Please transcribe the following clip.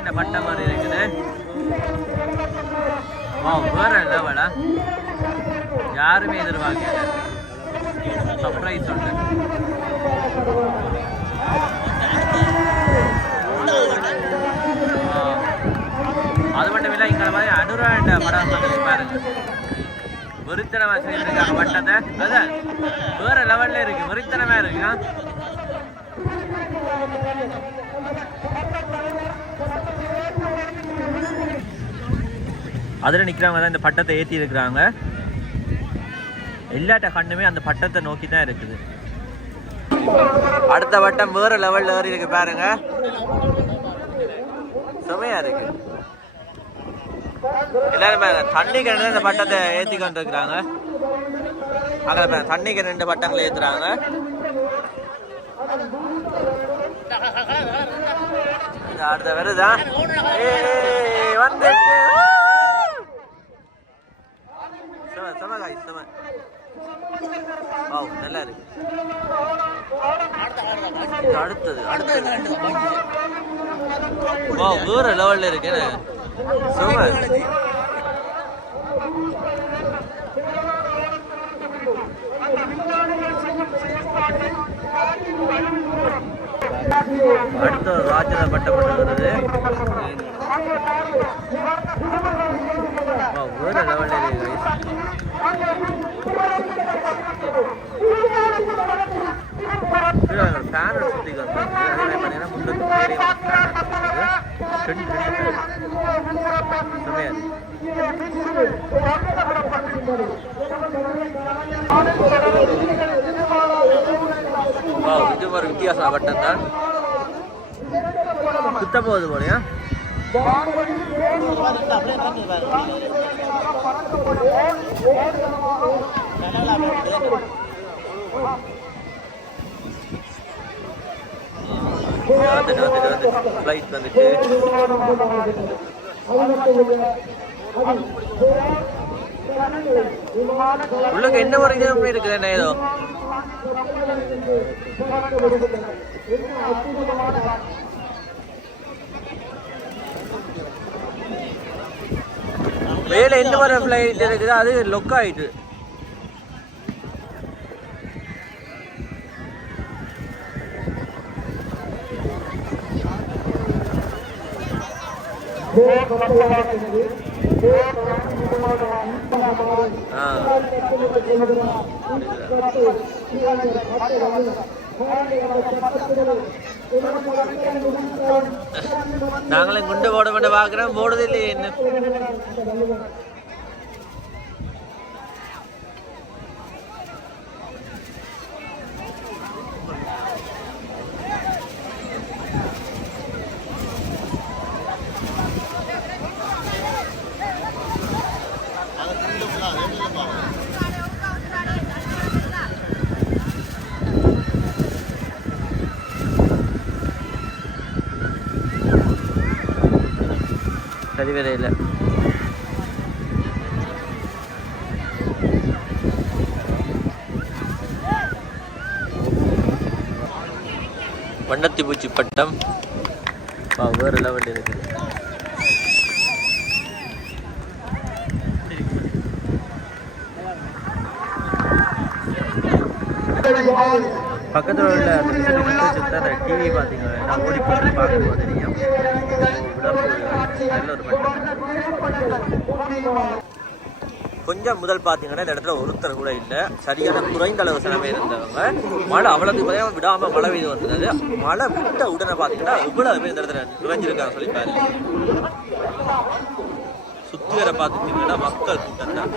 இந்த பட்டம் மாதிரி இருக்குது. வா வேற லெவலா யாருமே எதிர்பார்க்கல. சர்ப்ரைஸ் அது மட்டும் இல்லை இங்கே மாதிரி அனுராண்ட படம் பாருங்க. வெறித்தனமா செய்திருக்காங்க பட்டத்தை. அதான் வேற லெவல்ல இருக்கு வெறித்தனமா இருக்கு அதில் நிற்கிறவங்க தான் இந்த பட்டத்தை ஏற்றி இருக்கிறாங்க. எல்லாட்ட கண்ணுமே அந்த பட்டத்தை நோக்கி தான் இருக்குது. அடுத்த வட்டம் வேறு லெவலில் ஏறி இருக்கு பாருங்க. சுமையா இருக்கு. எல்லாரும் பாருங்க தண்ணி கிணறு இந்த பட்டத்தை ஏற்றி கொண்டு இருக்கிறாங்க அங்கே தண்ணி கிணறு ரெண்டு பட்டங்களை ஏற்றுறாங்க இந்த அடுத்த வருதா? வந்துட்டு. செம செம காய் செம. வாவ் நல்லா இருக்கு. அடுத்தது அடுத்தது. வேற லெவல்ல இருக்கு செம. அடுத்த ஒரு ராஜன பட்டம் வருது வேற லெவல்ல. ஃபேன் சுற்றி பார்த்தீங்கன்னா. வா இது ஒரு வித்தியாச பட்டம் தான் குத்த போகுது போலயா வந்துட்டு வந்துட்டு வந்துட்டு. ஃப்ளைட் வந்துட்டு. என்ன ஒரு இது இருக்குது என்ன ஏதோ? மேல என்ன ஒரு ஃப்ளைட் இருக்குது அது லொக் ஆயிட்டு. ஆ. நாங்களும் குண்டு போட மாட்டேன் பார்க்குறோம் போடுது என்ன சரி வண்ணத்தி பூச்சி பட்டம். வா, வேற லெவல் இருக்குது பக்கத்தில் உள்ள அந்த டிவி பார்த்தீங்கன்னா நான் ஓடி போட்டு பார்க்கும்போது தெரியும். நல்ல ஒரு கொஞ்சம் முதல் பார்த்தீங்கன்னா இந்த இடத்துல ஒருத்தர் கூட இல்லை. சரியான குறைந்த அளவு சிலமே இருந்தவங்க. மழை அவ்வளோத்துக்கு பார்த்தீங்கன்னா விடாமல் மழை பெய்து வந்தது. மழை விட்ட உடனே பார்த்தீங்கன்னா இவ்வளவு பேர் இந்த இடத்துல நிறைஞ்சிருக்காங்க சொல்லி பாருங்க. சுற்றி வர பார்த்துட்டீங்கன்னா மக்கள் கூட்டம் தான்.